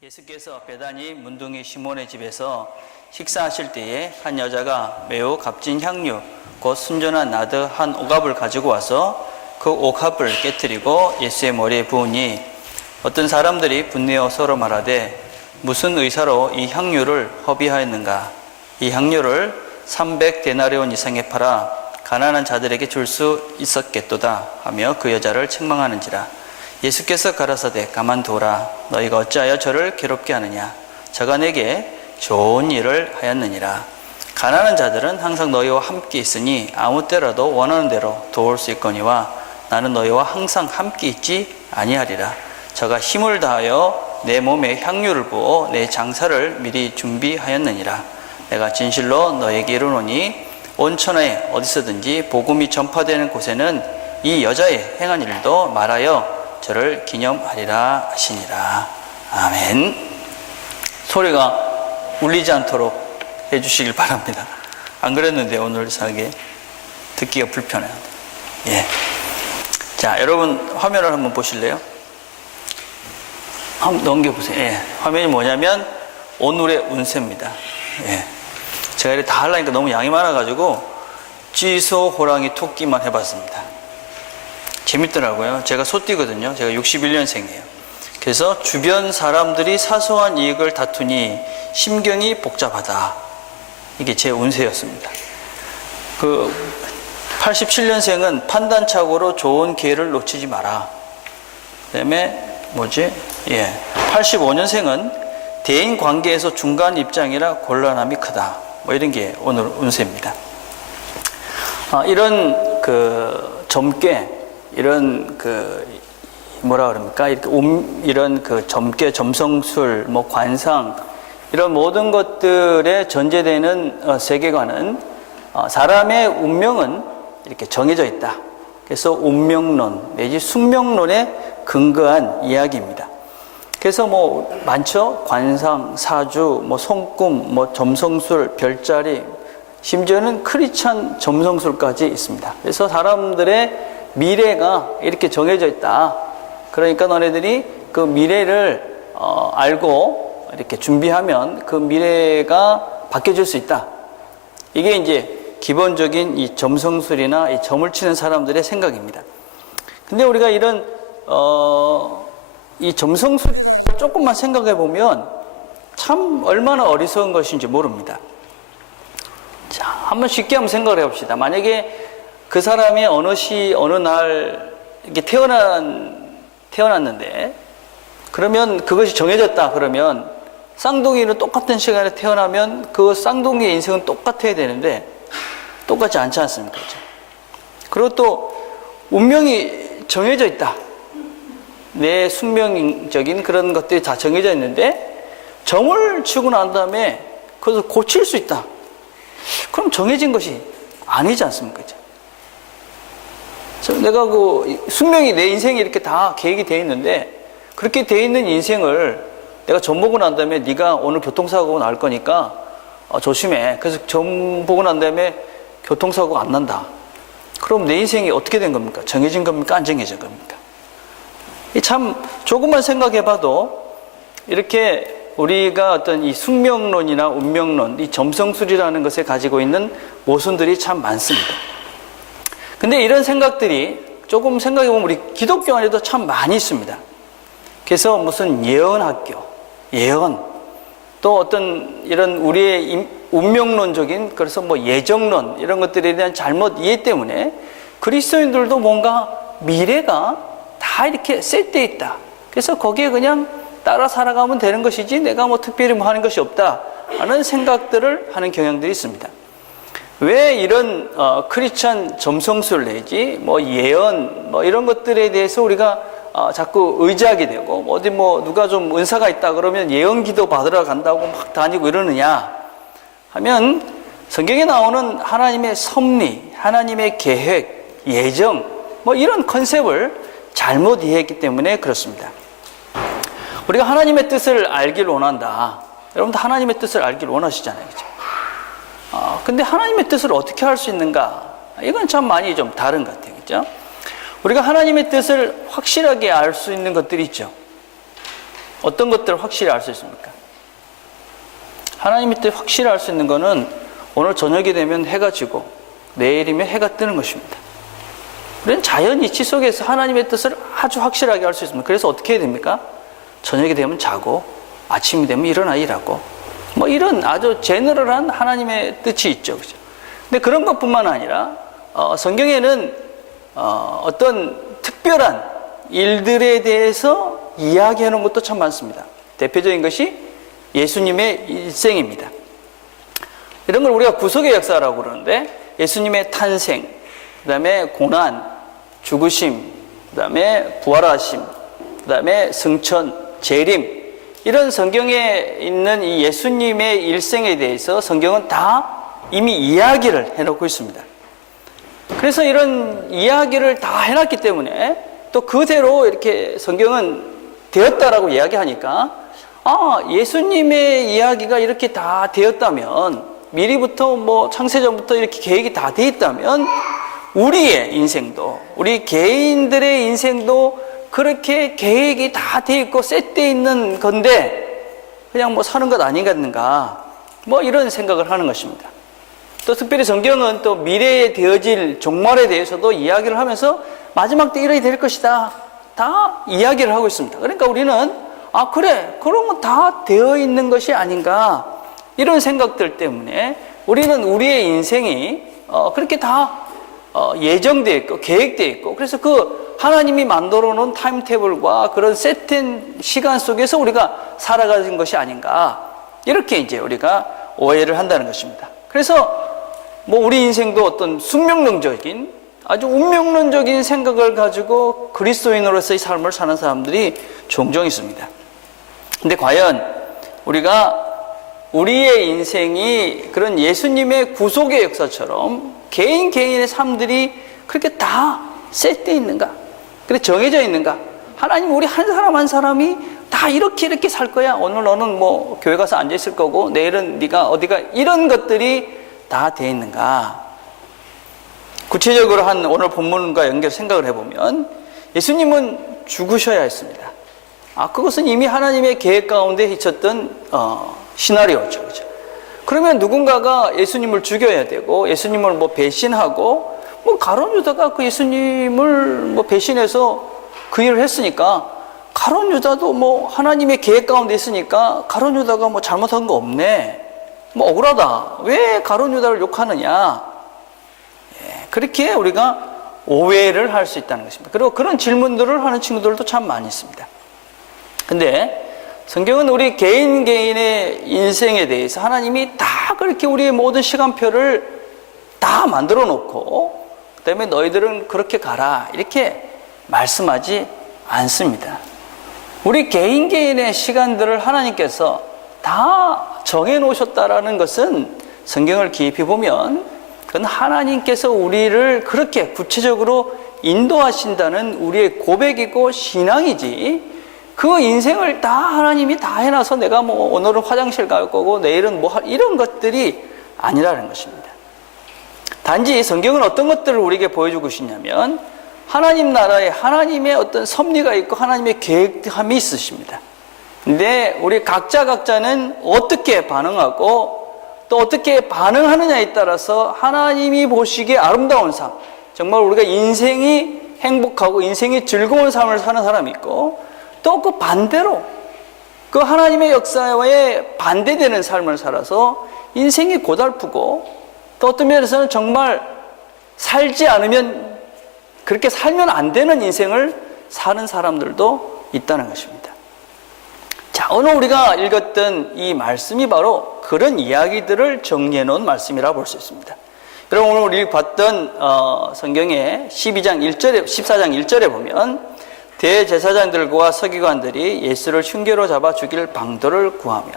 예수께서 베다니 문둥이 시몬의 집에서 식사하실 때에 한 여자가 매우 값진 향유 곧 순전한 나드 한 옥합을 가지고 와서 그 옥합을 깨뜨리고 예수의 머리에 부으니 어떤 사람들이 분내어 서로 말하되 무슨 의사로 이 향유를 허비하였는가. 이 향유를 300데나리온 이상에 팔아 가난한 자들에게 줄 수 있었겠도다 하며 그 여자를 책망하는지라. 예수께서 가라사대 가만두어라. 너희가 어찌하여 저를 괴롭게 하느냐. 저가 내게 좋은 일을 하였느니라. 가난한 자들은 항상 너희와 함께 있으니 아무 때라도 원하는 대로 도울 수 있거니와 나는 너희와 항상 함께 있지 아니하리라. 저가 힘을 다하여 내 몸에 향유를 부어 내 장사를 미리 준비하였느니라. 내가 진실로 너에게 이르노니 온 천하에 어디서든지 복음이 전파되는 곳에는 이 여자의 행한 일도 말하여 저를 기념하리라 하시니라. 아멘. 소리가 울리지 않도록 해주시길 바랍니다. 안 그랬는데 오늘 이상하게 듣기가 불편해요. 예. 자, 여러분 화면을 한번 보실래요? 한번 넘겨보세요. 예. 화면이 뭐냐면 오늘의 운세입니다. 예. 제가 이렇게 다 하려니까 너무 양이 많아가지고 쥐소, 호랑이, 토끼만 해봤습니다. 재밌더라고요. 제가 소띠거든요. 제가 61년생이에요. 그래서 주변 사람들이 사소한 이익을 다투니 심경이 복잡하다. 이게 제 운세였습니다. 그 87년생은 판단착오로 좋은 기회를 놓치지 마라. 그 다음에 뭐지? 예. 85년생은 대인 관계에서 중간 입장이라 곤란함이 크다. 뭐 이런 게 오늘 운세입니다. 이런 그 점괘, 이런 그 뭐라 그럽니까? 이렇게 이런 그 점괘, 점성술, 뭐 관상 이런 모든 것들에 전제되는 세계관은 사람의 운명은 이렇게 정해져 있다. 그래서 운명론 내지 숙명론에 근거한 이야기입니다. 그래서 뭐 많죠. 관상, 사주, 뭐 손금, 뭐 점성술, 별자리, 심지어는 크리스찬 점성술까지 있습니다. 그래서 사람들의 미래가 이렇게 정해져 있다. 그러니까 너네들이 그 미래를 알고 이렇게 준비하면 그 미래가 바뀌어질 수 있다. 이게 이제 기본적인 이 점성술이나 이 점을 치는 사람들의 생각입니다. 근데 우리가 이런 이 점성술을 조금만 생각해 보면 참 얼마나 어리석은 것인지 모릅니다. 자, 한번 쉽게 한번 생각을 해봅시다. 만약에 그 사람이 어느 날 이렇게 태어났는데 그러면 그것이 정해졌다. 그러면 쌍둥이는 똑같은 시간에 태어나면 그 쌍둥이의 인생은 똑같아야 되는데 똑같지 않지 않습니까? 그리고 또 운명이 정해져 있다. 내 숙명적인 그런 것들이 다 정해져 있는데 점을 치고 난 다음에 그것을 고칠 수 있다. 그럼 정해진 것이 아니지 않습니까? 내가 그 숙명이 내 인생이 이렇게 다 계획이 되어 있는데 그렇게 되어 있는 인생을 내가 점 보고 난 다음에 네가 오늘 교통사고가 날 거니까 조심해. 그래서 점 보고 난 다음에 교통사고가 안 난다. 그럼 내 인생이 어떻게 된 겁니까? 정해진 겁니까? 안 정해진 겁니까? 참 조금만 생각해 봐도 이렇게 우리가 어떤 이 숙명론이나 운명론, 이 점성술이라는 것에 가지고 있는 모순들이 참 많습니다. 근데 이런 생각들이 조금 생각해 보면 우리 기독교 안에도 참 많이 있습니다. 그래서 무슨 예언학교, 예언, 또 어떤 이런 우리의 운명론적인, 그래서 뭐 예정론, 이런 것들에 대한 잘못 이해 때문에 그리스도인들도 뭔가 미래가 다 이렇게 셋되어 있다. 그래서 거기에 그냥 따라 살아가면 되는 것이지 내가 뭐 특별히 뭐 하는 것이 없다 하는 생각들을 하는 경향들이 있습니다. 왜 이런 크리스찬 점성술 내지 뭐 예언 뭐 이런 것들에 대해서 우리가 자꾸 의지하게 되고 어디 뭐 누가 좀 은사가 있다 그러면 예언 기도 받으러 간다고 막 다니고 이러느냐 하면 성경에 나오는 하나님의 섭리, 하나님의 계획, 예정 뭐 이런 컨셉을 잘못 이해했기 때문에 그렇습니다. 우리가 하나님의 뜻을 알길 원한다. 여러분도 하나님의 뜻을 알길 원하시잖아요. 그렇죠? 근데 하나님의 뜻을 어떻게 할 수 있는가? 이건 참 많이 좀 다른 것 같아요. 그렇죠? 우리가 하나님의 뜻을 확실하게 알 수 있는 것들이 있죠. 어떤 것들을 확실히 알 수 있습니까? 하나님의 뜻 확실히 알 수 있는 것은 오늘 저녁이 되면 해가 지고 내일이면 해가 뜨는 것입니다. 우리는 자연 이치 속에서 하나님의 뜻을 아주 확실하게 알 수 있습니다. 그래서 어떻게 해야 됩니까? 저녁이 되면 자고 아침이 되면 일어나 일하고 뭐 이런 아주 제너럴한 하나님의 뜻이 있죠. 그죠? 근데 그런 것뿐만 아니라 성경에는 어떤 특별한 일들에 대해서 이야기하는 것도 참 많습니다. 대표적인 것이 예수님의 일생입니다. 이런 걸 우리가 구속의 역사라고 그러는데 예수님의 탄생, 그 다음에 고난, 죽으심, 그 다음에 부활하심, 그 다음에 승천, 재림, 이런 성경에 있는 이 예수님의 일생에 대해서 성경은 다 이미 이야기를 해놓고 있습니다. 그래서 이런 이야기를 다 해놨기 때문에 또 그대로 이렇게 성경은 되었다라고 이야기하니까 예수님의 이야기가 이렇게 다 되었다면 미리부터 뭐 창세전부터 이렇게 계획이 다 돼 있다면 우리의 인생도 우리 개인들의 인생도 그렇게 계획이 다 돼 있고 셋돼 있는 건데 그냥 뭐 사는 것 아니겠는가 뭐 이런 생각을 하는 것입니다. 또 특별히 성경은 또 미래에 되어질 종말에 대해서도 이야기를 하면서 마지막 때 이렇게 될 것이다 다 이야기를 하고 있습니다. 그러니까 우리는 그래 그러면 다 되어 있는 것이 아닌가 이런 생각들 때문에 우리는 우리의 인생이 그렇게 다 예정되어 있고 계획되어 있고 그래서 그 하나님이 만들어 놓은 타임테이블과 그런 세트된 시간 속에서 우리가 살아가는 것이 아닌가 이렇게 이제 우리가 오해를 한다는 것입니다. 그래서 뭐 우리 인생도 어떤 숙명론적인 아주 운명론적인 생각을 가지고 그리스도인으로서의 삶을 사는 사람들이 종종 있습니다. 근데 과연 우리가 우리의 인생이 그런 예수님의 구속의 역사처럼 개인의 삶들이 그렇게 다 셋되어 있는가? 그래 정해져 있는가? 하나님 우리 한 사람 한 사람이 다 이렇게 살 거야. 오늘 너는 뭐 교회 가서 앉아 있을 거고 내일은 네가 어디가 이런 것들이 다 돼 있는가? 구체적으로 한 오늘 본문과 연결 생각을 해보면 예수님은 죽으셔야 했습니다. 그것은 이미 하나님의 계획 가운데 있었던 시나리오죠. 그렇죠? 그러면 누군가가 예수님을 죽여야 되고 예수님을 뭐 배신하고 뭐 가룟 유다가 그 예수님을 뭐 배신해서 그 일을 했으니까 가룟 유다도 뭐 하나님의 계획 가운데 있으니까 가룟 유다가 뭐 잘못한 거 없네. 뭐 억울하다. 왜 가룟 유다를 욕하느냐? 그렇게 우리가 오해를 할 수 있다는 것입니다. 그리고 그런 질문들을 하는 친구들도 참 많이 있습니다. 근데 성경은 우리 개인의 인생에 대해서 하나님이 다 그렇게 우리의 모든 시간표를 다 만들어 놓고 그 다음에 너희들은 그렇게 가라 이렇게 말씀하지 않습니다. 우리 개인의 시간들을 하나님께서 다 정해 놓으셨다라는 것은 성경을 깊이 보면 그건 하나님께서 우리를 그렇게 구체적으로 인도하신다는 우리의 고백이고 신앙이지 그 인생을 다 하나님이 다 해놔서 내가 뭐 오늘은 화장실 갈 거고 내일은 뭐 이런 것들이 아니라는 것입니다. 단지 성경은 어떤 것들을 우리에게 보여주고 싶냐면 하나님 나라에 하나님의 어떤 섭리가 있고 하나님의 계획함이 있으십니다. 근데 우리 각자는 어떻게 반응하고 또 어떻게 반응하느냐에 따라서 하나님이 보시기에 아름다운 삶, 정말 우리가 인생이 행복하고 인생이 즐거운 삶을 사는 사람이 있고 또 그 반대로 그 하나님의 역사에 반대되는 삶을 살아서 인생이 고달프고 또 어떤 면에서는 정말 살지 않으면 그렇게 살면 안 되는 인생을 사는 사람들도 있다는 것입니다. 자, 오늘 우리가 읽었던 이 말씀이 바로 그런 이야기들을 정리해 놓은 말씀이라고 볼 수 있습니다. 여러분 오늘 우리 봤던 성경의 14장 1절에 보면 대제사장들과 서기관들이 예수를 흉계로 잡아 죽일 방도를 구하며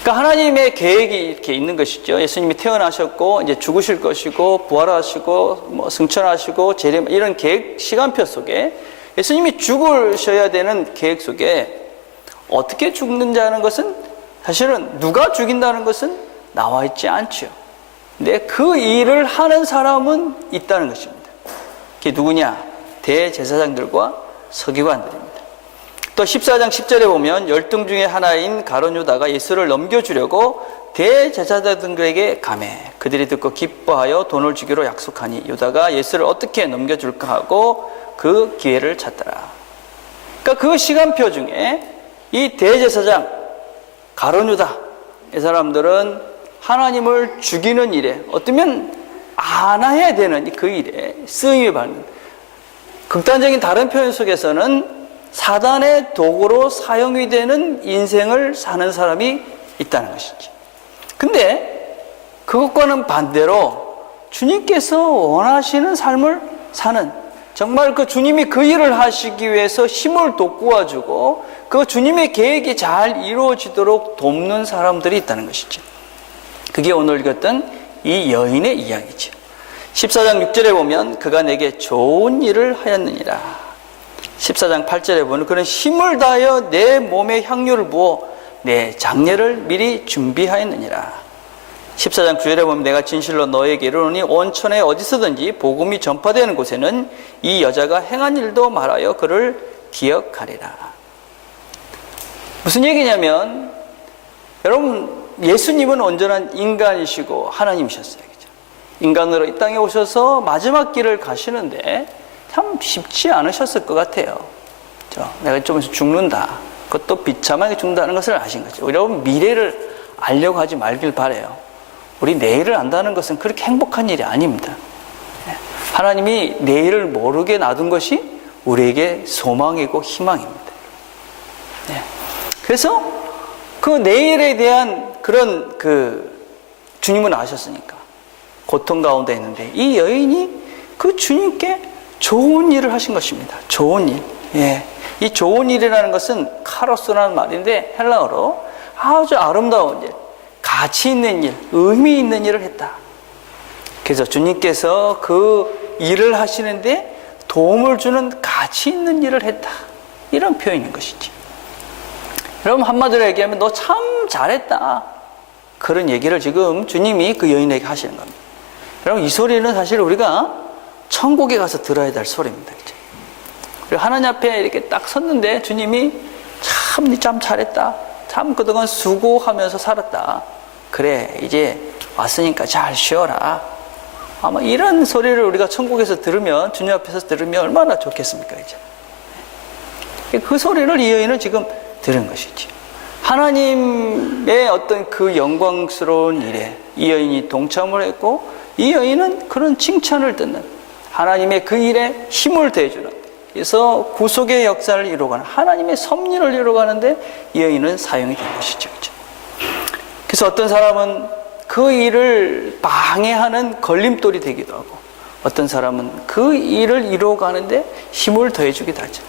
그러니까 하나님의 계획이 이렇게 있는 것이죠. 예수님이 태어나셨고 이제 죽으실 것이고 부활하시고 뭐 승천하시고 재림 이런 계획 시간표 속에 예수님이 죽으셔야 되는 계획 속에 어떻게 죽는다는 것은 사실은 누가 죽인다는 것은 나와 있지 않죠. 근데 그 일을 하는 사람은 있다는 것입니다. 그게 누구냐? 대제사장들과 서기관들입니다. 또 14장 10절에 보면 열등 중에 하나인 가룟 유다가 예수를 넘겨주려고 대제사장들에게 감해 그들이 듣고 기뻐하여 돈을 주기로 약속하니 유다가 예수를 어떻게 넘겨줄까 하고 그 기회를 찾더라. 그러니까 그 시간표 중에 이 대제사장 가룟 유다 이 사람들은 하나님을 죽이는 일에 어쩌면 안 해야 되는 그 일에 쓰임을 받는, 극단적인 다른 표현 속에서는 사단의 도구로 사용이 되는 인생을 사는 사람이 있다는 것이지. 근데 그것과는 반대로 주님께서 원하시는 삶을 사는, 정말 그 주님이 그 일을 하시기 위해서 힘을 돋구어주고 그 주님의 계획이 잘 이루어지도록 돕는 사람들이 있다는 것이죠. 그게 오늘 읽었던 이 여인의 이야기죠. 14장 6절에 보면 그가 내게 좋은 일을 하였느니라. 14장 8절에 보면 그는 힘을 다하여 내 몸에 향유를 부어 내 장례를 미리 준비하였느니라. 14장 9절에 보면 내가 진실로 너에게 이르노니 온천에 어디서든지 복음이 전파되는 곳에는 이 여자가 행한 일도 말하여 그를 기억하리라. 무슨 얘기냐면, 여러분, 예수님은 온전한 인간이시고 하나님이셨어요. 그죠? 인간으로 이 땅에 오셔서 마지막 길을 가시는데 참 쉽지 않으셨을 것 같아요. 그죠? 내가 좀 죽는다. 그것도 비참하게 죽는다는 것을 아신 거죠. 여러분, 미래를 알려고 하지 말길 바라요. 우리 내일을 안다는 것은 그렇게 행복한 일이 아닙니다. 하나님이 내일을 모르게 놔둔 것이 우리에게 소망이고 희망입니다. 그래서 그 내일에 대한 그런 주님은 아셨으니까 고통 가운데 있는데 이 여인이 그 주님께 좋은 일을 하신 것입니다. 좋은 일. 이 좋은 일이라는 것은 카로스라는 말인데 헬라어로 아주 아름다운 일, 가치 있는 일, 의미 있는 일을 했다. 그래서 주님께서 그 일을 하시는데 도움을 주는 가치 있는 일을 했다. 이런 표현인 것이지. 여러분, 한마디로 얘기하면 너 참 잘했다. 그런 얘기를 지금 주님이 그 여인에게 하시는 겁니다. 여러분, 이 소리는 사실 우리가 천국에 가서 들어야 될 소리입니다. 그죠? 그리고 하나님 앞에 이렇게 딱 섰는데 주님이 참, 니 참 잘했다. 참 그동안 수고하면서 살았다. 그래, 이제 왔으니까 잘 쉬어라. 아마 이런 소리를 우리가 천국에서 들으면, 주님 앞에서 들으면 얼마나 좋겠습니까, 이제. 그 소리를 이 여인은 지금 들은 것이지. 하나님의 어떤 그 영광스러운 일에 이 여인이 동참을 했고, 이 여인은 그런 칭찬을 듣는, 하나님의 그 일에 힘을 대주는, 그래서 구속의 역사를 이루어가는, 하나님의 섭리를 이루어가는데 이 여인은 사용이 된 것이죠. 그렇죠? 그래서 어떤 사람은 그 일을 방해하는 걸림돌이 되기도 하고, 어떤 사람은 그 일을 이루어가는데 힘을 더해주기도 하죠.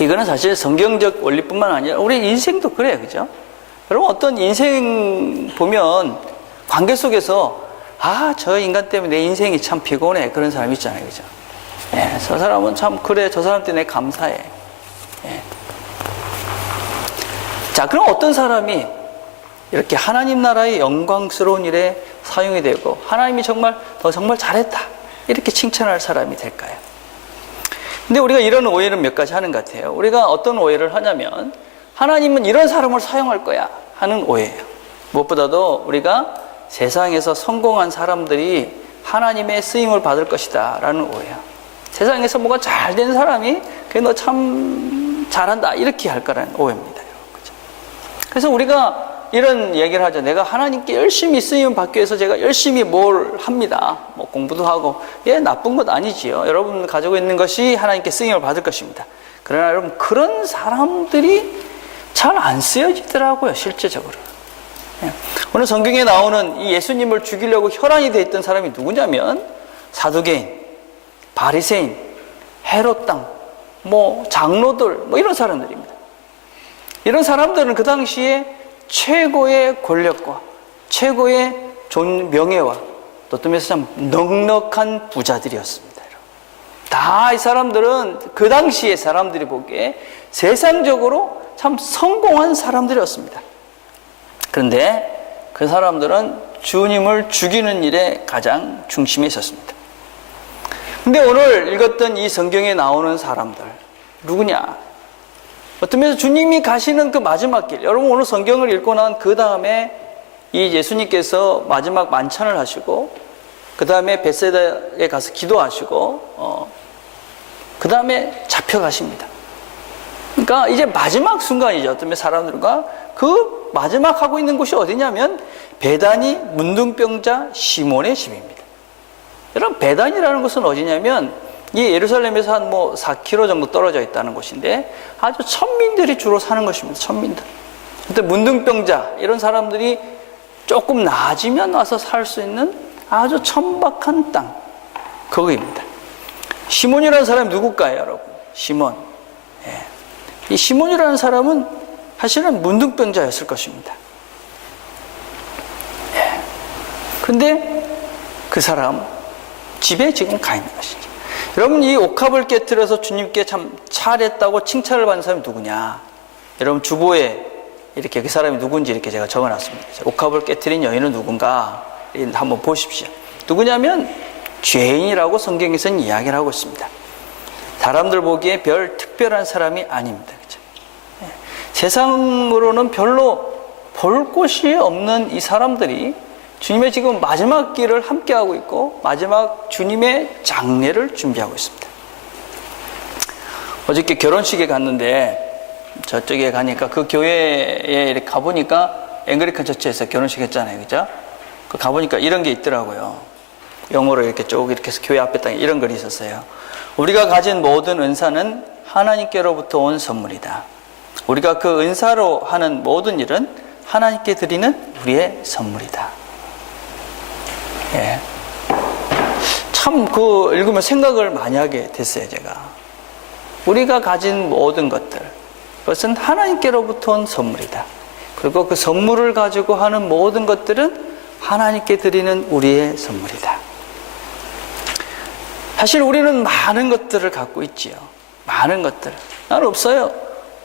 이거는 사실 성경적 원리뿐만 아니라 우리 인생도 그래요. 그죠? 여러분, 어떤 인생 보면 관계 속에서 저 인간 때문에 내 인생이 참 피곤해. 그런 사람 있잖아요. 그죠? 저 사람은 참 그래. 저 사람 때문에 감사해. 자, 그럼 어떤 사람이 이렇게 하나님 나라의 영광스러운 일에 사용이 되고 하나님이 정말 잘했다. 이렇게 칭찬할 사람이 될까요? 근데 우리가 이런 오해는 몇 가지 하는 것 같아요. 우리가 어떤 오해를 하냐면 하나님은 이런 사람을 사용할 거야 하는 오해예요. 무엇보다도 우리가 세상에서 성공한 사람들이 하나님의 쓰임을 받을 것이다 라는 오해야. 세상에서 뭐가 잘 된 사람이 그래 너 참 잘한다 이렇게 할 거라는 오해입니다. 그렇죠? 그래서 우리가 이런 얘기를 하죠. 내가 하나님께 열심히 쓰임 받기 위해서 제가 열심히 뭘 합니다. 뭐 공부도 하고. 나쁜 것 아니지요. 여러분 가지고 있는 것이 하나님께 쓰임을 받을 것입니다. 그러나 여러분, 그런 사람들이 잘 안 쓰여지더라고요, 실제적으로. 오늘 성경에 나오는 이 예수님을 죽이려고 혈안이 되어 있던 사람이 누구냐면 사두개인, 바리새인, 헤롯 땅, 장로들, 이런 사람들입니다. 이런 사람들은 그 당시에 최고의 권력과 최고의 명예와 또 어떤 참 넉넉한 부자들이었습니다. 다 이 사람들은 그 당시에 사람들이 보기에 세상적으로 참 성공한 사람들이었습니다. 그런데 그 사람들은 주님을 죽이는 일에 가장 중심에 있었습니다. 근데 오늘 읽었던 이 성경에 나오는 사람들 누구냐? 어떤 면에서 주님이 가시는 그 마지막 길, 여러분 오늘 성경을 읽고 난 그 다음에 이 예수님께서 마지막 만찬을 하시고 그 다음에 벳세다에 가서 기도하시고 그 다음에 잡혀가십니다. 그러니까 이제 마지막 순간이죠. 어떤 면에서 사람들과 그 마지막 하고 있는 곳이 어디냐면 베다니 문둥병자 시몬의 집입니다. 여러분 베다니라는 곳은 어디냐면 이 예루살렘에서 한 4km 정도 떨어져 있다는 곳인데 아주 천민들이 주로 사는 것입니다. 천민들. 근데 문둥병자 이런 사람들이 조금 나아지면 와서 살 수 있는 아주 천박한 땅 거기입니다. 시몬이라는 사람이 누굴까요, 여러분? 시몬. 이 시몬이라는 사람은 사실은 문둥병자였을 것입니다. 그런데 그 사람 집에 지금 가 있는 것이죠. 여러분 이 옥합을 깨트려서 주님께 참 잘했다고 칭찬을 받는 사람이 누구냐? 여러분 주보에 이렇게 그 사람이 누군지 이렇게 제가 적어놨습니다. 옥합을 깨트린 여인은 누군가 한번 보십시오. 누구냐면 죄인이라고 성경에서는 이야기를 하고 있습니다. 사람들 보기에 별 특별한 사람이 아닙니다. 그렇죠? 세상으로는 별로 볼 곳이 없는 이 사람들이 주님의 지금 마지막 길을 함께하고 있고 마지막 주님의 장례를 준비하고 있습니다. 어저께 결혼식에 갔는데 저쪽에 가니까 그 교회에 이렇게 가보니까 앵글리칸 처치에서 결혼식 했잖아요. 그죠? 그 가보니까 이런 게 있더라고요. 영어로 이렇게 쭉 이렇게 해서 교회 앞에 딱 이런 글이 있었어요. 우리가 가진 모든 은사는 하나님께로부터 온 선물이다. 우리가 그 은사로 하는 모든 일은 하나님께 드리는 우리의 선물이다. 예. 참 그 읽으면 생각을 많이 하게 됐어요, 제가. 우리가 가진 모든 것들, 그것은 하나님께로부터 온 선물이다. 그리고 그 선물을 가지고 하는 모든 것들은 하나님께 드리는 우리의 선물이다. 사실 우리는 많은 것들을 갖고 있지요. 많은 것들. 나는 없어요.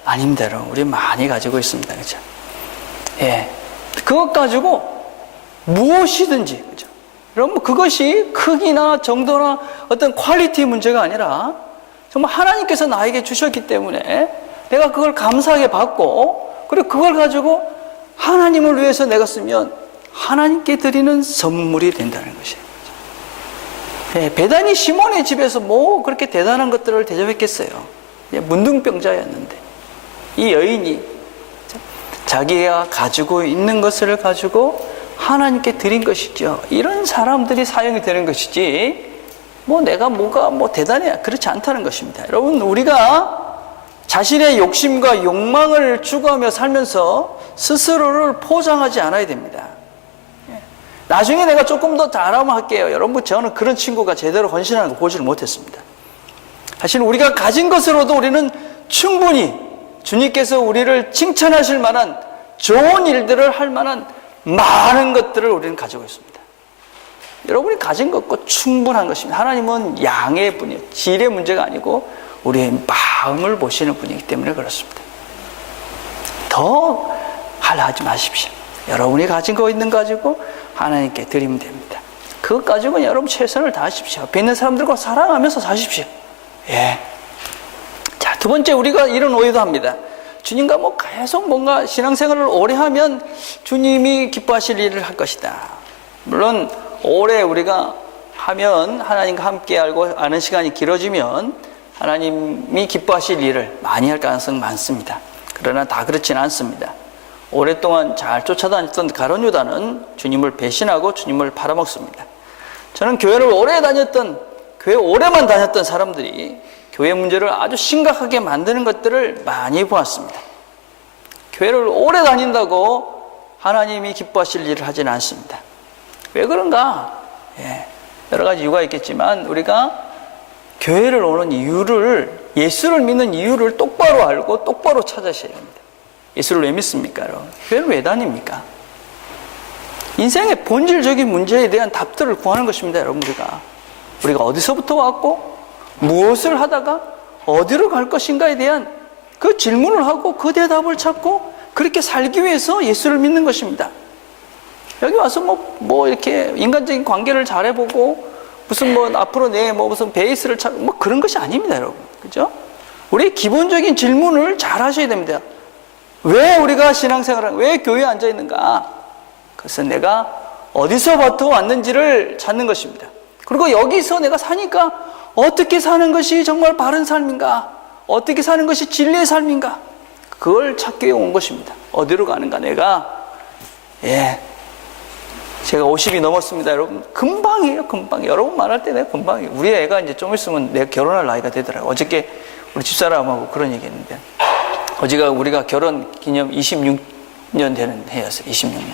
아닙니다, 여러분. 우리 많이 가지고 있습니다. 그죠? 예. 그것 가지고 무엇이든지, 그죠? 여러분, 그것이 크기나 정도나 어떤 퀄리티 문제가 아니라 정말 하나님께서 나에게 주셨기 때문에 내가 그걸 감사하게 받고 그리고 그걸 가지고 하나님을 위해서 내가 쓰면 하나님께 드리는 선물이 된다는 것이에요. 예, 베다니 시몬의 집에서 뭐 그렇게 대단한 것들을 대접했겠어요. 문둥병자였는데 이 여인이 자기가 가지고 있는 것을 가지고 하나님께 드린 것이죠. 이런 사람들이 사용이 되는 것이지 뭐 내가 뭐가 뭐 대단해 그렇지 않다는 것입니다. 여러분 우리가 자신의 욕심과 욕망을 추구하며 살면서 스스로를 포장하지 않아야 됩니다. 나중에 내가 조금 더 잘하면 할게요. 여러분 저는 그런 친구가 제대로 헌신하는 거 보지를 못했습니다. 사실 우리가 가진 것으로도 우리는 충분히 주님께서 우리를 칭찬하실 만한 좋은 일들을 할 만한 많은 것들을 우리는 가지고 있습니다. 여러분이 가진 것과 충분한 것입니다. 하나님은 양의 분이에요. 질의 문제가 아니고 우리의 마음을 보시는 분이기 때문에 그렇습니다. 더 하지 마십시오. 여러분이 가진 거 있는 거 가지고 하나님께 드리면 됩니다. 그것 가지고 여러분 최선을 다하십시오. 옆에 있는 사람들과 사랑하면서 사십시오. 예. 자, 두 번째 우리가 이런 오해도 합니다. 주님과 뭐 계속 뭔가 신앙생활을 오래 하면 주님이 기뻐하실 일을 할 것이다. 물론 오래 우리가 하면 하나님과 함께 알고 아는 시간이 길어지면 하나님이 기뻐하실 일을 많이 할 가능성이 많습니다. 그러나 다 그렇지는 않습니다. 오랫동안 잘 쫓아다녔던 가룟 유다는 주님을 배신하고 주님을 팔아먹습니다. 저는 교회를 오래 다녔던, 교회 오래만 다녔던 사람들이 교회 문제를 아주 심각하게 만드는 것들을 많이 보았습니다. 교회를 오래 다닌다고 하나님이 기뻐하실 일을 하지는 않습니다. 왜 그런가? 여러 가지 이유가 있겠지만 우리가 교회를 오는 이유를, 예수를 믿는 이유를 똑바로 알고 똑바로 찾으셔야 합니다. 예수를 왜 믿습니까? 여러분? 교회를 왜 다닙니까? 인생의 본질적인 문제에 대한 답들을 구하는 것입니다. 여러분, 우리가 어디서부터 왔고 무엇을 하다가 어디로 갈 것인가에 대한 그 질문을 하고 그 대답을 찾고 그렇게 살기 위해서 예수를 믿는 것입니다. 여기 와서 뭐 이렇게 인간적인 관계를 잘해보고 무슨 뭐 앞으로 무슨 베이스를 찾고 뭐 그런 것이 아닙니다, 여러분. 그죠? 우리 기본적인 질문을 잘 하셔야 됩니다. 왜 우리가 신앙생활을, 왜 교회에 앉아 있는가? 그래서 내가 어디서부터 왔는지를 찾는 것입니다. 그리고 여기서 내가 사니까 어떻게 사는 것이 정말 바른 삶인가? 어떻게 사는 것이 진리의 삶인가? 그걸 찾기 위해 온 것입니다. 어디로 가는가? 내가, 제가 50이 넘었습니다, 여러분. 금방이에요, 금방. 여러분 말할 때 내가 금방이에요. 우리 애가 이제 좀 있으면 내가 결혼할 나이가 되더라고요. 어저께 우리 집사람하고 그런 얘기 했는데, 어제가 우리가 결혼 기념 26년 되는 해였어요. 26년.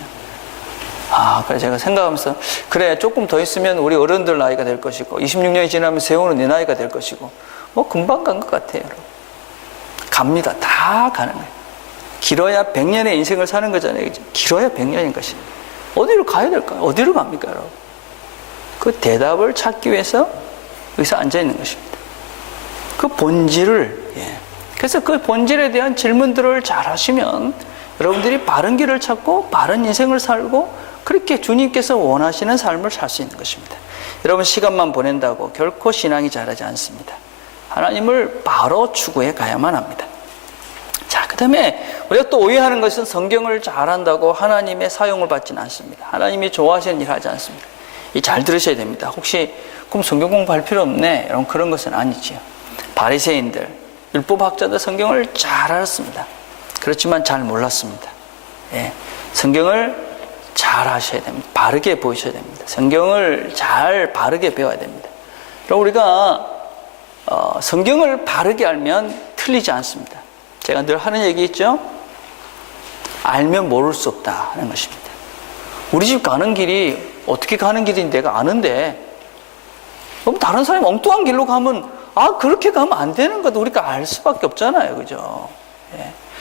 그래 제가 생각하면서, 그래, 조금 더 있으면 우리 어른들 나이가 될 것이고, 26년이 지나면 세호는 내 나이가 될 것이고, 뭐 금방 간 것 같아요, 여러분. 갑니다. 다 가는 거예요. 길어야 100년의 인생을 사는 거잖아요. 길어야 100년인 것이. 어디로 가야 될까요? 어디로 갑니까, 여러분? 그 대답을 찾기 위해서 여기서 앉아 있는 것입니다. 그 본질을, 그래서 그 본질에 대한 질문들을 잘 하시면 여러분들이 바른 길을 찾고 바른 인생을 살고 그렇게 주님께서 원하시는 삶을 살 수 있는 것입니다. 여러분, 시간만 보낸다고 결코 신앙이 자라지 않습니다. 하나님을 바로 추구해 가야만 합니다. 자, 그 다음에 우리가 또 오해하는 것은 성경을 잘한다고 하나님의 사용을 받지는 않습니다. 하나님이 좋아하시는 일 하지 않습니다. 잘 들으셔야 됩니다. 혹시 그럼 성경 공부할 필요 없네, 이런 그런 것은 아니지요. 바리새인들, 율법학자들 성경을 잘 알았습니다. 그렇지만 잘 몰랐습니다. 성경을 잘 하셔야 됩니다. 바르게 보이셔야 됩니다. 성경을 잘 바르게 배워야 됩니다. 그럼 우리가 성경을 바르게 알면 틀리지 않습니다. 제가 늘 하는 얘기 있죠? 알면 모를 수 없다 하는 것입니다. 우리 집 가는 길이 어떻게 가는 길인지 내가 아는데, 그럼 다른 사람이 엉뚱한 길로 가면 그렇게 가면 안 되는 것도 우리가 알 수밖에 없잖아요, 그죠?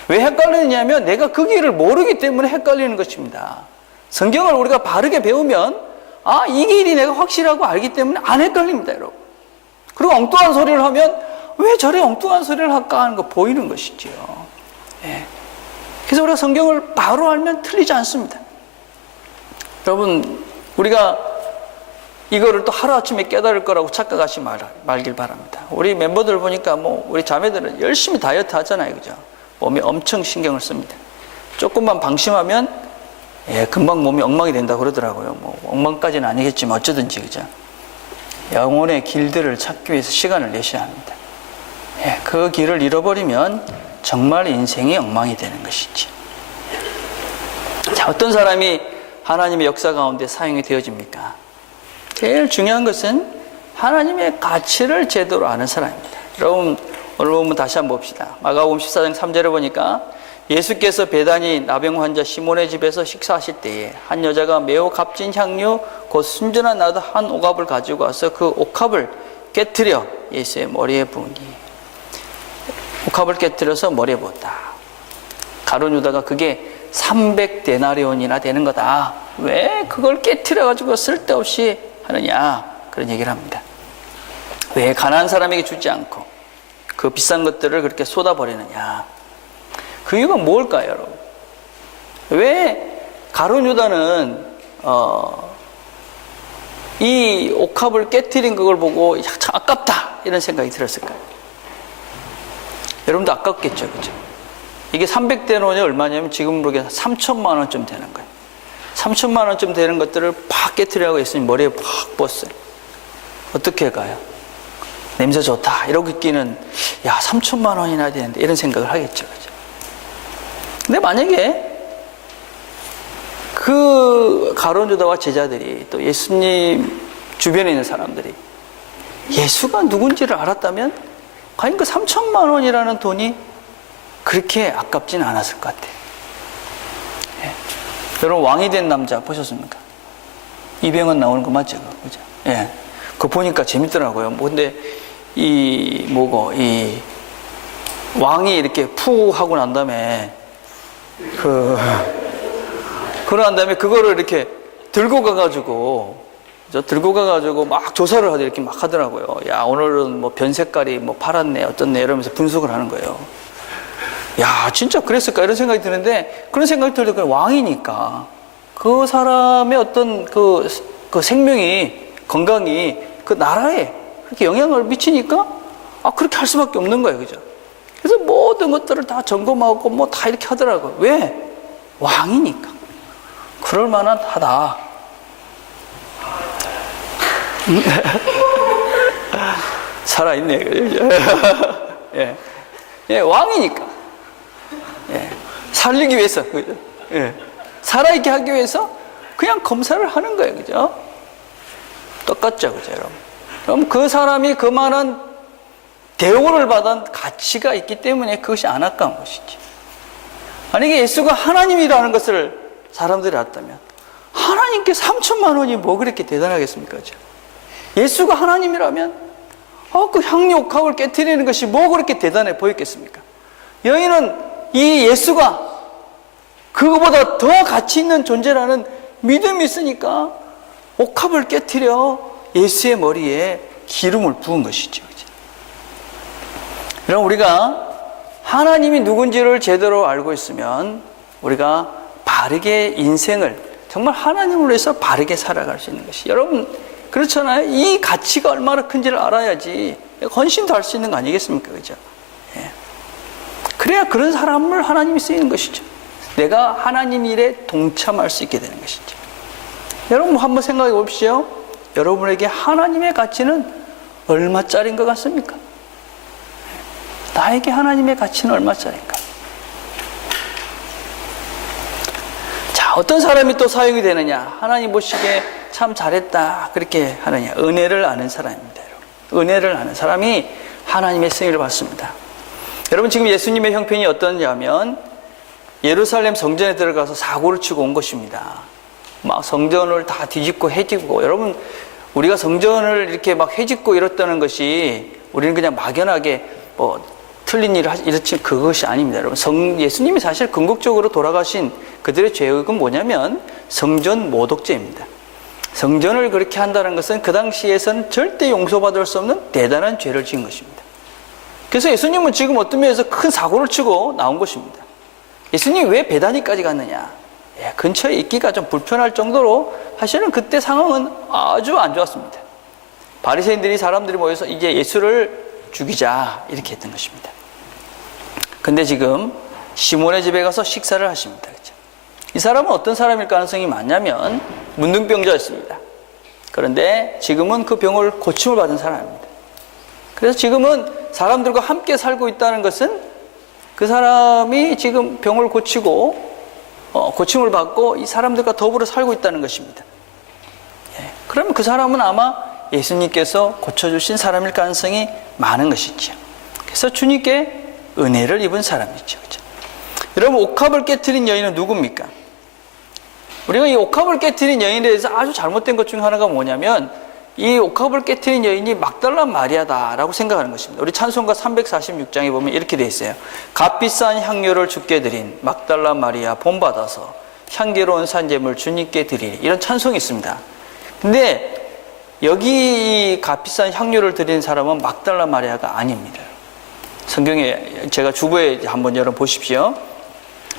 왜 헷갈리느냐면 내가 그 길을 모르기 때문에 헷갈리는 것입니다. 성경을 우리가 바르게 배우면 이 길이 내가 확실하고 알기 때문에 안 헷갈립니다, 여러분. 그리고 엉뚱한 소리를 하면 왜 저래 엉뚱한 소리를 할까 하는 거 보이는 것이지요. 그래서 우리가 성경을 바로 알면 틀리지 않습니다. 여러분, 우리가 이거를 또 하루아침에 깨달을 거라고 착각하지 말길 바랍니다. 우리 멤버들 보니까 우리 자매들은 열심히 다이어트 하잖아요, 그죠? 몸에 엄청 신경을 씁니다. 조금만 방심하면 금방 몸이 엉망이 된다고 그러더라고요. 엉망까지는 아니겠지만 어쩌든지, 그죠? 영혼의 길들을 찾기 위해서 시간을 내셔야 합니다. 그 길을 잃어버리면 정말 인생이 엉망이 되는 것이지. 자, 어떤 사람이 하나님의 역사 가운데 사용이 되어집니까? 제일 중요한 것은 하나님의 가치를 제대로 아는 사람입니다. 여러분, 오늘 본문 다시 한번 봅시다. 마가복음 14장 3절에 보니까 예수께서 베다니 나병 환자 시몬의 집에서 식사하실 때에 한 여자가 매우 값진 향료 곧 순전한 나드 한 옥합을 가지고 와서 그 옥합을 깨트려 예수의 머리에 부으니, 옥합을 깨트려서 머리에 부었다. 가룟 유다가 그게 300데나리온이나 되는 거다. 왜 그걸 깨트려 가지고 쓸데없이 하느냐, 그런 얘기를 합니다. 왜 가난한 사람에게 주지 않고 그 비싼 것들을 그렇게 쏟아버리느냐. 그 이유가 뭘까요, 여러분? 왜 가룟 유다는 이 옥합을 깨트린 그걸 보고 참 아깝다 이런 생각이 들었을까요? 여러분도 아깝겠죠, 그죠? 이게 300데나리온이 얼마냐면 지금으로 3천만 원쯤 되는 거예요. 3천만 원쯤 되는 것들을 팍 깨트리라고 했으니 머리에 팍 부었어요. 어떻게 가요? 냄새 좋다 이러고 있기는 3천만 원이나 되는데 이런 생각을 하겠죠, 그죠? 근데 만약에 그 가룟 유다와 제자들이 또 예수님 주변에 있는 사람들이 예수가 누군지를 알았다면 과연 그 3천만 원이라는 돈이 그렇게 아깝지는 않았을 것 같아요. 여러분, 왕이 된 남자 보셨습니까? 이병헌 나오는 거 맞죠? 그죠? 그거 보니까 재밌더라고요. 근데 이 왕이 이렇게 푸 하고 난 다음에 그러한 다음에 그거를 이렇게 들고 가가지고 막 조사를 하더라고요. 이렇게 막 하더라고요. 야, 오늘은 변 색깔이 파랗네, 어떻네, 이러면서 분석을 하는 거예요. 야, 진짜 그랬을까? 이런 생각이 드는데, 그런 생각이 들어도 그 왕이니까 그 사람의 어떤 그 생명이, 건강이 그 나라에 그렇게 영향을 미치니까 그렇게 할 수밖에 없는 거예요. 그죠? 그래서 모든 것들을 다 점검하고 뭐 다 이렇게 하더라고요. 왜? 왕이니까. 그럴 만한 하다. 살아있네. 예. 예, 왕이니까. 예. 살리기 위해서. 그죠? 예. 살아있게 하기 위해서 그냥 검사를 하는 거예요. 그죠? 똑같죠. 그죠, 여러분? 그럼 그 사람이 그만한 대우를 받은 가치가 있기 때문에 그것이 안 아까운 것이지. 만약에 예수가 하나님이라는 것을 사람들이 알았다면 하나님께 3천만 원이 뭐 그렇게 대단하겠습니까? 그죠? 예수가 하나님이라면 그 향유 옥합을 깨트리는 것이 뭐 그렇게 대단해 보였겠습니까? 여인은 이 예수가 그거보다 더 가치 있는 존재라는 믿음이 있으니까 옥합을 깨트려 예수의 머리에 기름을 부은 것이죠. 그럼 우리가 하나님이 누군지를 제대로 알고 있으면 우리가 바르게 인생을 정말 하나님을 위해서 바르게 살아갈 수 있는 것이, 여러분 그렇잖아요. 이 가치가 얼마나 큰지를 알아야지 헌신도 할 수 있는 거 아니겠습니까? 그죠? 예. 그래야 그런 사람을 하나님이 쓰이는 것이죠. 내가 하나님 일에 동참할 수 있게 되는 것이죠. 여러분 한번 생각해 봅시오. 여러분에게 하나님의 가치는 얼마짜리인 것 같습니까? 나에게 하나님의 가치는 얼마짜리인가? 자, 어떤 사람이 또 사용이 되느냐? 하나님 보시기에 참 잘했다 그렇게 하느냐? 은혜를 아는 사람입니다. 여러분. 은혜를 아는 사람이 하나님의 승인을 받습니다. 여러분 지금 예수님의 형편이 어떠냐면 예루살렘 성전에 들어가서 사고를 치고 온 것입니다. 막 성전을 다 뒤집고 해집고, 여러분 우리가 성전을 이렇게 막 해집고 이랬다는 것이 우리는 그냥 막연하게 뭐 틀린 일을 이렇지 그것이 아닙니다. 여러분 예수님이 사실 궁극적으로 돌아가신 그들의 죄악은 뭐냐면 성전 모독죄입니다. 성전을 그렇게 한다는 것은 그 당시에서는 절대 용서받을 수 없는 대단한 죄를 지은 것입니다. 그래서 예수님은 지금 어떤 면에서 큰 사고를 치고 나온 것입니다. 예수님이 왜 베다니까지 갔느냐? 근처에 있기가 좀 불편할 정도로 사실은 그때 상황은 아주 안 좋았습니다. 바리새인들이 사람들이 모여서 이제 예수를 죽이자 이렇게 했던 것입니다. 근데 지금 시몬의 집에 가서 식사를 하십니다. 그렇죠? 이 사람은 어떤 사람일 가능성이 많냐면 문둥병자였습니다. 그런데 지금은 그 병을 고침을 받은 사람입니다. 그래서 지금은 사람들과 함께 살고 있다는 것은 그 사람이 지금 병을 고치고 고침을 받고 이 사람들과 더불어 살고 있다는 것입니다. 그러면 그 사람은 아마 예수님께서 고쳐주신 사람일 가능성이 많은 것이죠. 그래서 주님께 은혜를 입은 사람이죠. 그렇죠? 여러분 옥합을 깨트린 여인은 누굽니까? 우리가 이 옥합을 깨트린 여인에 대해서 아주 잘못된 것 중에 하나가 뭐냐면 이 옥합을 깨트린 여인이 막달라 마리아다라고 생각하는 것입니다. 우리 찬송가 346장에 보면 이렇게 되어 있어요. 값비싼 향료를 주께 드린 막달라 마리아 본받아서 향기로운 산재물 주님께 드리리, 이런 찬송이 있습니다. 근데 여기 값비싼 향료를 드린 사람은 막달라 마리아가 아닙니다. 성경에 제가 주부에 한번 여러분 보십시오.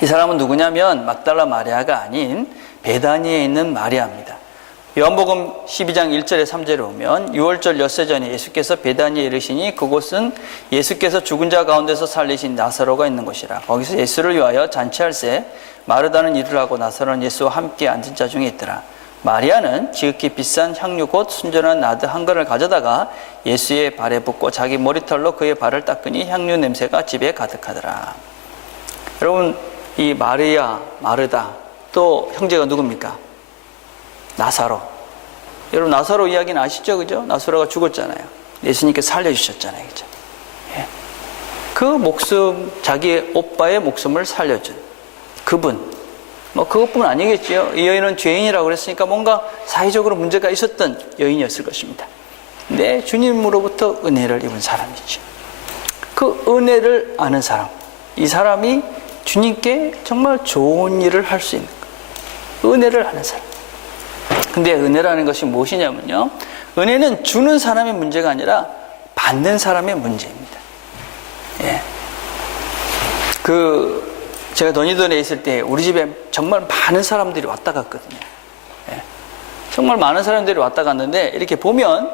이 사람은 누구냐면 막달라 마리아가 아닌 베다니에 있는 마리아입니다. 요한복음 12장 1절에 3절에 보면 6월절 엿새 전에 예수께서 베다니에 이르시니 그곳은 예수께서 죽은 자 가운데서 살리신 나사로가 있는 곳이라. 거기서 예수를 위하여 잔치할새 마르다는 일을 하고 나사로는 예수와 함께 앉은 자 중에 있더라. 마리아는 지극히 비싼 향유 곧 순전한 나드 한 근을 가져다가 예수의 발에 붓고 자기 머리털로 그의 발을 닦으니 향유 냄새가 집에 가득하더라. 여러분 이 마리아, 마르다 또 형제가 누굽니까? 나사로. 여러분 나사로 이야기는 아시죠? 그죠? 나사로가 죽었잖아요. 예수님께서 살려주셨잖아요. 그죠? 예. 그 목숨, 자기의 오빠의 목숨을 살려준 그분, 뭐 그것뿐 아니겠지요. 이 여인은 죄인이라고 그랬으니까 뭔가 사회적으로 문제가 있었던 여인이었을 것입니다. 근데 주님으로부터 은혜를 입은 사람이죠. 그 은혜를 아는 사람, 이 사람이 주님께 정말 좋은 일을 할 수 있는 거예요. 은혜를 아는 사람. 근데 은혜라는 것이 무엇이냐면요, 은혜는 주는 사람의 문제가 아니라 받는 사람의 문제입니다. 예. 제가 더니던에 있을 때 우리 집에 정말 많은 사람들이 왔다 갔거든요. 예. 정말 많은 사람들이 왔다 갔는데 이렇게 보면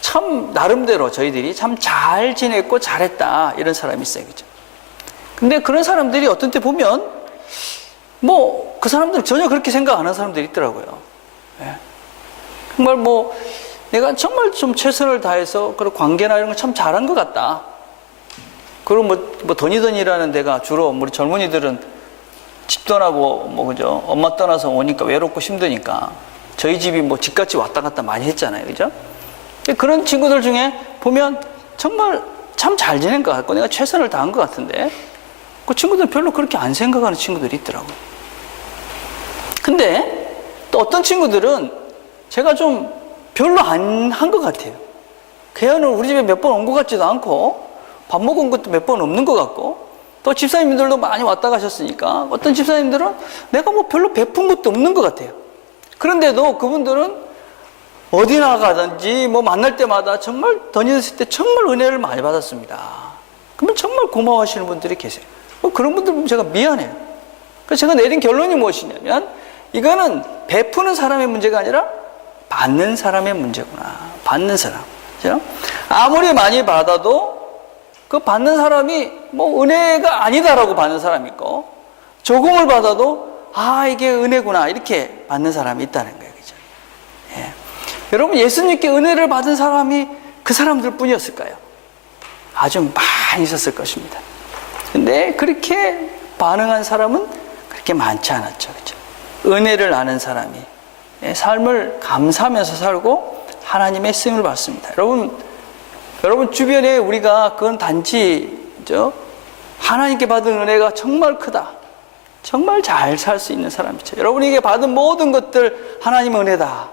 참 참 나름대로 저희들이 참 잘 지냈고 잘했다 이런 사람이 있어요. 그죠? 근데 그런 사람들이 어떤 때 보면 뭐 그 사람들은 전혀 그렇게 생각 안 하는 사람들이 있더라고요. 예. 정말 뭐 내가 정말 좀 최선을 다해서 그런 관계나 이런 거 참 잘한 것 같다. 그리고 뭐 더니더니라는 데가 주로 우리 젊은이들은 집 떠나고 뭐 그죠? 엄마 떠나서 오니까 외롭고 힘드니까 저희 집이 뭐 집같이 왔다 갔다 많이 했잖아요. 그죠? 그런 친구들 중에 보면 정말 참 잘 지낸 것 같고 내가 최선을 다한 것 같은데 그 친구들은 별로 그렇게 안 생각하는 친구들이 있더라고요. 근데 또 어떤 친구들은 제가 좀 별로 안 한 것 같아요. 걔는 우리 집에 몇 번 온 것 같지도 않고 밥 먹은 것도 몇 번 없는 것 같고 또 집사님들도 많이 왔다 가셨으니까 어떤 집사님들은 내가 뭐 별로 베푼 것도 없는 것 같아요. 그런데도 그분들은 어디 나가든지 뭐 만날 때마다 정말 다녔을 때 정말 은혜를 많이 받았습니다. 그러면 정말 고마워하시는 분들이 계세요. 그런 분들 보면 제가 미안해요. 그래서 제가 내린 결론이 무엇이냐면 이거는 베푸는 사람의 문제가 아니라 받는 사람의 문제구나. 받는 사람. 그렇죠? 아무리 많이 받아도 그 받는 사람이 뭐 은혜가 아니다라고 받는 사람이 있고 조금을 받아도 아 이게 은혜구나 이렇게 받는 사람이 있다는 거예요. 그죠? 예. 여러분 예수님께 은혜를 받은 사람이 그 사람들 뿐이었을까요? 아주 많이 있었을 것입니다. 근데 그렇게 반응한 사람은 그렇게 많지 않았죠. 그죠? 은혜를 아는 사람이 삶을 감사하면서 살고 하나님의 쓰임을 받습니다. 여러분 주변에 우리가 그건 단지 하나님께 받은 은혜가 정말 크다. 정말 잘 살 수 있는 사람이죠. 여러분에게 받은 모든 것들 하나님의 은혜다.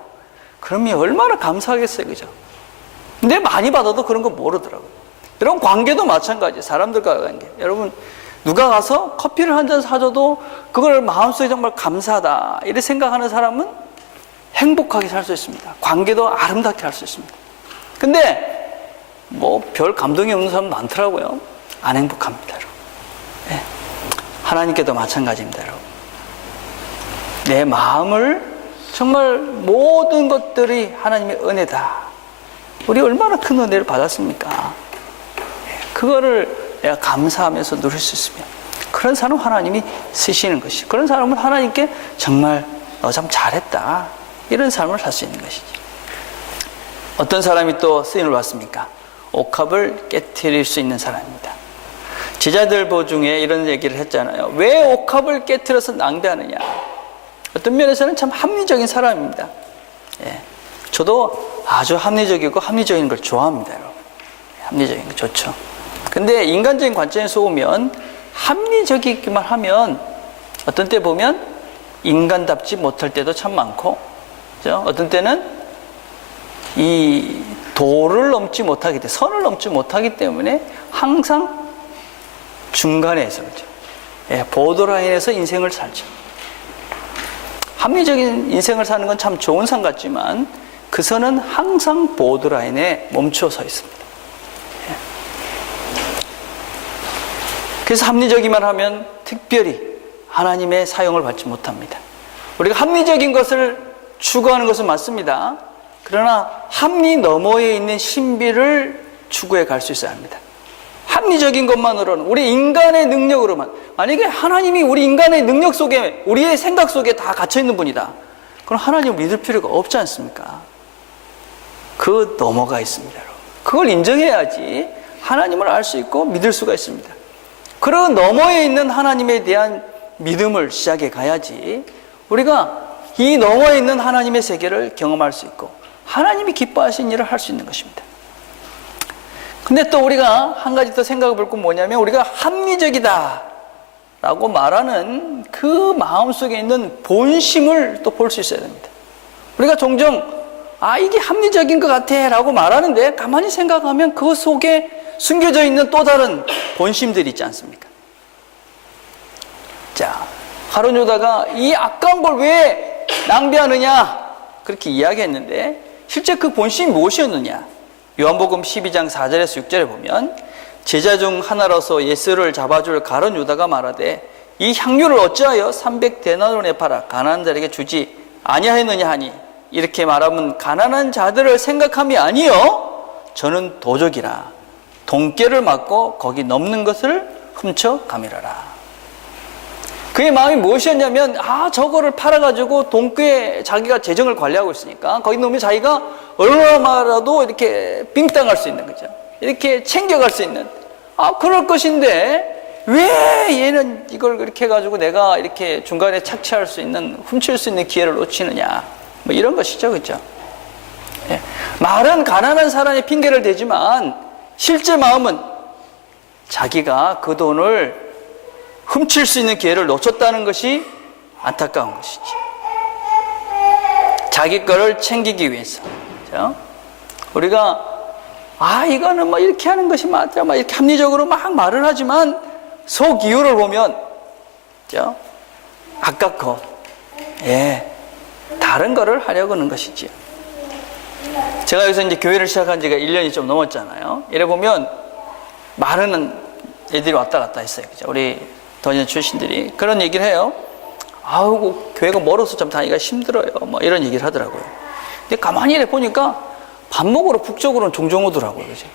그러면 얼마나 감사하겠어요. 그죠? 근데 많이 받아도 그런 거 모르더라고요. 여러분 관계도 마찬가지예요. 사람들과 관계. 여러분 누가 가서 커피를 한 잔 사줘도 그걸 마음속에 정말 감사하다 이렇게 생각하는 사람은 행복하게 살 수 있습니다. 관계도 아름답게 할 수 있습니다. 근데 뭐 별 감동이 없는 사람 많더라고요. 안 행복합니다. 네. 하나님께도 마찬가지입니다. 여러분. 내 마음을 정말 모든 것들이 하나님의 은혜다. 우리 얼마나 큰 은혜를 받았습니까? 그거를 내가 감사하면서 누릴 수 있으면 그런 사람 하나님이 쓰시는 것이 그런 사람은 하나님께 정말 너 참 잘했다 이런 삶을 살 수 있는 것이지. 어떤 사람이 또 쓰임을 받습니까? 옥합을 깨트릴 수 있는 사람입니다. 제자들보 중에 이런 얘기를 했잖아요. 왜 옥합을 깨트려서 낭비하느냐. 어떤 면에서는 참 합리적인 사람입니다. 예. 저도 아주 합리적인 걸 좋아합니다. 여러분. 합리적인 거 좋죠. 근데 인간적인 관점에서 보면 합리적이기만 하면 어떤 때 보면 인간답지 못할 때도 참 많고, 그렇죠? 어떤 때는 이 도를 넘지 못하기 때문에, 선을 넘지 못하기 때문에 항상 중간에서, 그렇죠? 예, 보더라인에서 인생을 살죠. 합리적인 인생을 사는 건 참 좋은 상 같지만 그 선은 항상 보더라인에 멈춰 서 있습니다. 예. 그래서 합리적이만 하면 특별히 하나님의 사용을 받지 못합니다. 우리가 합리적인 것을 추구하는 것은 맞습니다. 그러나 합리 너머에 있는 신비를 추구해 갈 수 있어야 합니다. 합리적인 것만으로는 우리 인간의 능력으로만, 만약에 하나님이 우리 인간의 능력 속에, 우리의 생각 속에 다 갇혀 있는 분이다, 그럼 하나님을 믿을 필요가 없지 않습니까? 그 너머가 있습니다. 그걸 인정해야지 하나님을 알 수 있고 믿을 수가 있습니다. 그런 너머에 있는 하나님에 대한 믿음을 시작해 가야지 우리가 이 너머에 있는 하나님의 세계를 경험할 수 있고 하나님이 기뻐하신 일을 할 수 있는 것입니다. 근데 또 우리가 한 가지 더 생각해 볼 건 뭐냐면, 우리가 합리적이다 라고 말하는 그 마음속에 있는 본심을 또 볼 수 있어야 됩니다. 우리가 종종 이게 합리적인 것 같아 라고 말하는데 가만히 생각하면 그 속에 숨겨져 있는 또 다른 본심들이 있지 않습니까? 자, 가룟 유다가 이 아까운 걸 왜 낭비하느냐 그렇게 이야기했는데 실제 그 본심이 무엇이었느냐? 요한복음 12장 4절에서 6절에 보면, 제자 중 하나로서 예수를 잡아줄 가룟 유다가 말하되 이 향유를 어찌하여 300데나리온에 팔아 가난한 자에게 주지 아니하였느냐 하니, 이렇게 말하면 가난한 자들을 생각함이 아니요 저는 도적이라. 돈꾀를 맞고 거기 넘는 것을 훔쳐 가밀어라. 그의 마음이 무엇이었냐면, 저거를 팔아가지고 돈꾀에 자기가 재정을 관리하고 있으니까 거기 놓으면 자기가 얼마나도 이렇게 빙땅할 수 있는 거죠. 이렇게 챙겨갈 수 있는, 그럴 것인데 왜 얘는 이걸 그렇게 해가지고 내가 이렇게 중간에 착취할 수 있는, 훔칠 수 있는 기회를 놓치느냐, 뭐 이런 것이죠. 그죠? 예. 말은 가난한 사람의 핑계를 대지만 실제 마음은 자기가 그 돈을 훔칠 수 있는 기회를 놓쳤다는 것이 안타까운 것이지. 자기 거를 챙기기 위해서. 그렇죠? 우리가 이거는 뭐 이렇게 하는 것이 맞다, 막 이렇게 합리적으로 막 말을 하지만 속 이유를 보면, 그렇죠? 아깝고, 다른 거를 하려고 하는 것이지요. 제가 여기서 이제 교회를 시작한 지가 1년이 좀 넘었잖아요. 이래 보면 많은 애들이 왔다 갔다 했어요. 그죠? 우리 도년 출신들이 그런 얘기를 해요. 교회가 멀어서 좀 다니기가 힘들어요. 뭐 이런 얘기를 하더라고요. 근데 가만히 이래 보니까 밥 먹으러 북쪽으로는 종종 오더라고요. 그죠?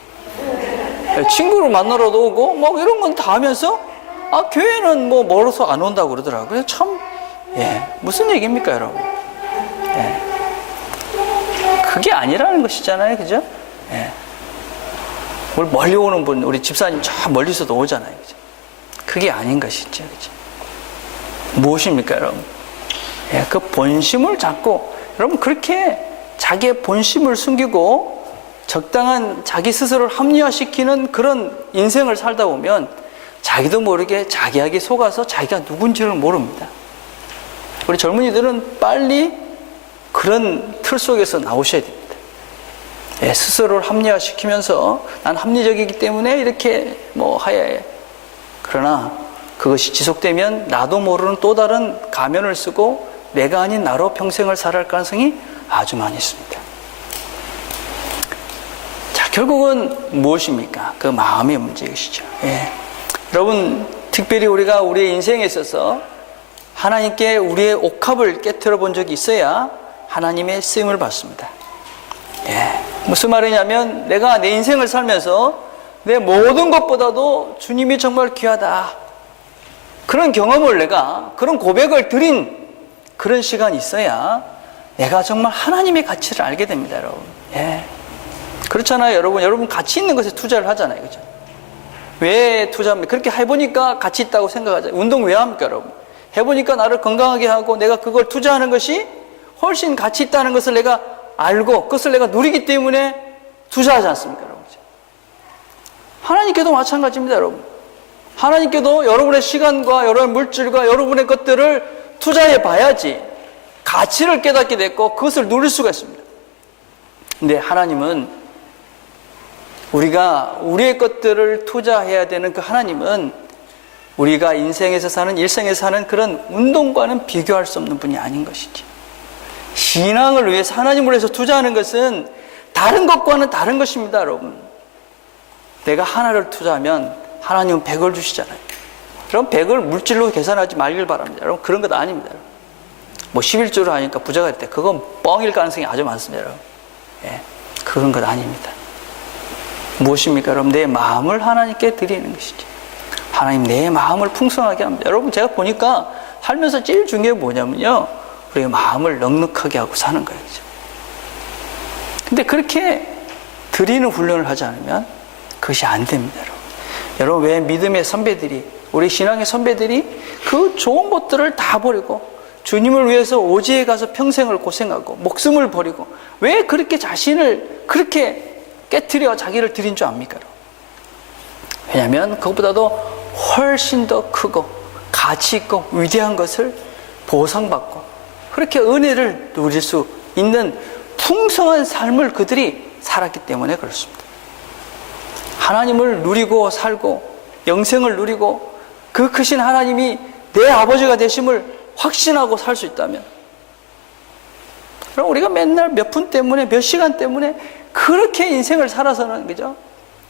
친구를 만나러도 오고, 뭐 이런 건 다 하면서, 교회는 뭐 멀어서 안 온다고 그러더라고요. 그래서 참, 무슨 얘기입니까, 여러분? 그게 아니라는 것이잖아요. 그죠? 우리 멀리 오는 분, 우리 집사님 저 멀리서도 오잖아요. 그죠? 그게 아닌 것이죠. 그죠? 무엇입니까, 여러분? 그 본심을 잡고, 여러분, 그렇게 자기의 본심을 숨기고 적당한 자기 스스로를 합리화시키는 그런 인생을 살다 보면 자기도 모르게 자기에게 속아서 자기가 누군지를 모릅니다. 우리 젊은이들은 빨리 그런 틀 속에서 나오셔야 됩니다. 스스로를 합리화시키면서 난 합리적이기 때문에 이렇게 뭐 하야해. 그러나 그것이 지속되면 나도 모르는 또 다른 가면을 쓰고 내가 아닌 나로 평생을 살아갈 가능성이 아주 많이 있습니다. 자, 결국은 무엇입니까? 그 마음의 문제이시죠. 여러분, 특별히 우리가 우리의 인생에 있어서 하나님께 우리의 옥합을 깨트려 본 적이 있어야 하나님의 쓰임을 받습니다. 무슨 말이냐면 내가 내 인생을 살면서 내 모든 것보다도 주님이 정말 귀하다. 그런 경험을 내가, 그런 고백을 드린 그런 시간이 있어야 내가 정말 하나님의 가치를 알게 됩니다, 여러분. 그렇잖아요, 여러분. 여러분 가치 있는 것에 투자를 하잖아요, 그죠? 왜 투자합니까? 그렇게 해보니까 가치 있다고 생각하잖아요. 운동 왜 합니까, 여러분? 해보니까 나를 건강하게 하고 내가 그걸 투자하는 것이 훨씬 가치 있다는 것을 내가 알고 그것을 내가 누리기 때문에 투자하지 않습니까, 여러분? 하나님께도 마찬가지입니다, 여러분. 하나님께도 여러분의 시간과 여러분의 물질과 여러분의 것들을 투자해 봐야지 가치를 깨닫게 됐고 그것을 누릴 수가 있습니다. 근데 하나님은 우리가 우리의 것들을 투자해야 되는 그 하나님은 우리가 인생에서 사는, 일생에서 사는 그런 운동과는 비교할 수 없는 분이 아닌 것이지. 신앙을 위해서, 하나님을 위해서 투자하는 것은 다른 것과는 다른 것입니다, 여러분. 내가 하나를 투자하면 하나님은 100을 주시잖아요. 그럼 100을 물질로 계산하지 말길 바랍니다. 여러분, 그런 것 아닙니다. 뭐 11조를 하니까 부자가 됐대. 그건 뻥일 가능성이 아주 많습니다, 여러분. 그런 것 아닙니다. 무엇입니까, 여러분? 내 마음을 하나님께 드리는 것이죠. 하나님, 내 마음을 풍성하게 합니다. 여러분, 제가 보니까 살면서 제일 중요한 게 뭐냐면요, 우리의 마음을 넉넉하게 하고 사는 거예요. 그렇죠? 근데 그렇게 드리는 훈련을 하지 않으면 그것이 안 됩니다, 여러분. 여러분, 왜 믿음의 선배들이, 우리 신앙의 선배들이 그 좋은 것들을 다 버리고 주님을 위해서 오지에 가서 평생을 고생하고 목숨을 버리고 왜 그렇게 자신을 그렇게 깨트려 자기를 드린 줄 압니까, 여러분? 왜냐하면 그것보다도 훨씬 더 크고 가치 있고 위대한 것을 보상받고 그렇게 은혜를 누릴 수 있는 풍성한 삶을 그들이 살았기 때문에 그렇습니다. 하나님을 누리고 살고 영생을 누리고 그 크신 하나님이 내 아버지가 되심을 확신하고 살 수 있다면, 그럼 우리가 맨날 몇 분 때문에 몇 시간 때문에 그렇게 인생을 살아서는, 그죠?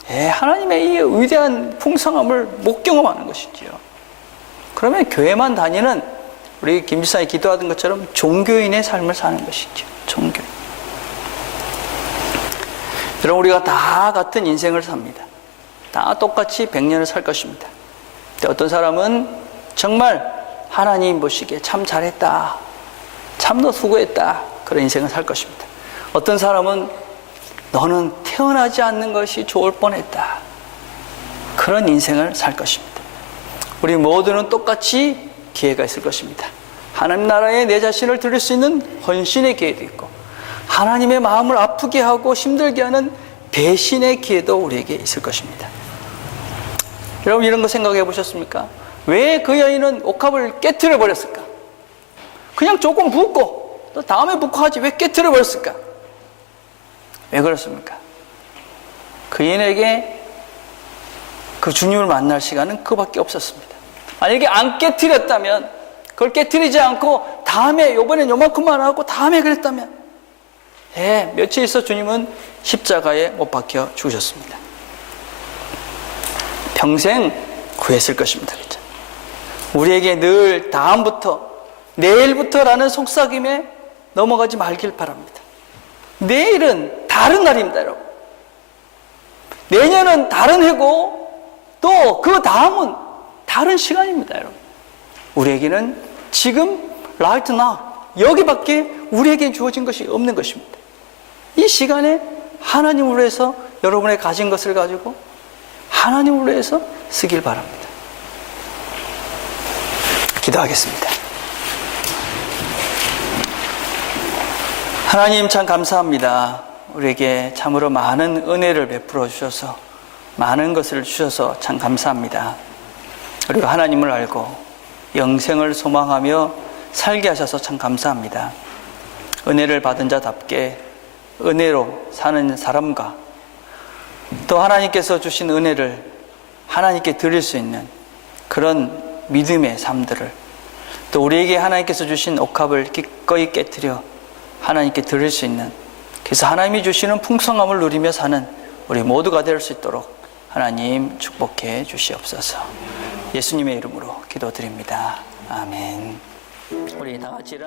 하나님의 이 위대한 풍성함을 못 경험하는 것이지요. 그러면 교회만 다니는 우리 김 지사님이 기도하던 것처럼 종교인의 삶을 사는 것이죠. 종교인. 여러분, 우리가 다 같은 인생을 삽니다. 다 똑같이 100년을 살 것입니다. 어떤 사람은 정말 하나님 보시기에 참 잘했다, 참 너 수고했다, 그런 인생을 살 것입니다. 어떤 사람은 너는 태어나지 않는 것이 좋을 뻔했다, 그런 인생을 살 것입니다. 우리 모두는 똑같이 기회가 있을 것입니다. 하나님 나라에 내 자신을 드릴 수 있는 헌신의 기회도 있고, 하나님의 마음을 아프게 하고 힘들게 하는 배신의 기회도 우리에게 있을 것입니다. 여러분, 이런 거 생각해 보셨습니까? 왜 그 여인은 옥합을 깨트려 버렸을까? 그냥 조금 붓고 또 다음에 붓고 하지 왜 깨트려 버렸을까? 왜 그렇습니까? 그인에게 그 주님을 만날 시간은 그밖에 없었습니다. 만약에 안 깨트렸다면, 그걸 깨트리지 않고 다음에, 요번엔 요만큼만 하고 다음에 그랬다면, 며칠 있어 주님은 십자가에 못 박혀 죽으셨습니다. 평생 후회했을 것입니다. 그렇죠? 우리에게 늘 다음부터, 내일부터라는 속삭임에 넘어가지 말길 바랍니다. 내일은 다른 날입니다, 여러분. 내년은 다른 해고, 또 그 다음은 다른 시간입니다, 여러분. 우리에게는 지금 right now, 여기밖에 우리에게 주어진 것이 없는 것입니다. 이 시간에 하나님을 위해서 여러분의 가진 것을 가지고 하나님을 위해서 쓰길 바랍니다. 기도하겠습니다. 하나님, 참 감사합니다. 우리에게 참으로 많은 은혜를 베풀어 주셔서, 많은 것을 주셔서 참 감사합니다. 우리가 하나님을 알고 영생을 소망하며 살게 하셔서 참 감사합니다. 은혜를 받은 자답게 은혜로 사는 사람과, 또 하나님께서 주신 은혜를 하나님께 드릴 수 있는 그런 믿음의 삶들을, 또 우리에게 하나님께서 주신 옥합을 기꺼이 깨트려 하나님께 드릴 수 있는, 그래서 하나님이 주시는 풍성함을 누리며 사는 우리 모두가 될 수 있도록 하나님 축복해 주시옵소서. 예수님의 이름으로 기도드립니다. 아멘. 우리 다 같이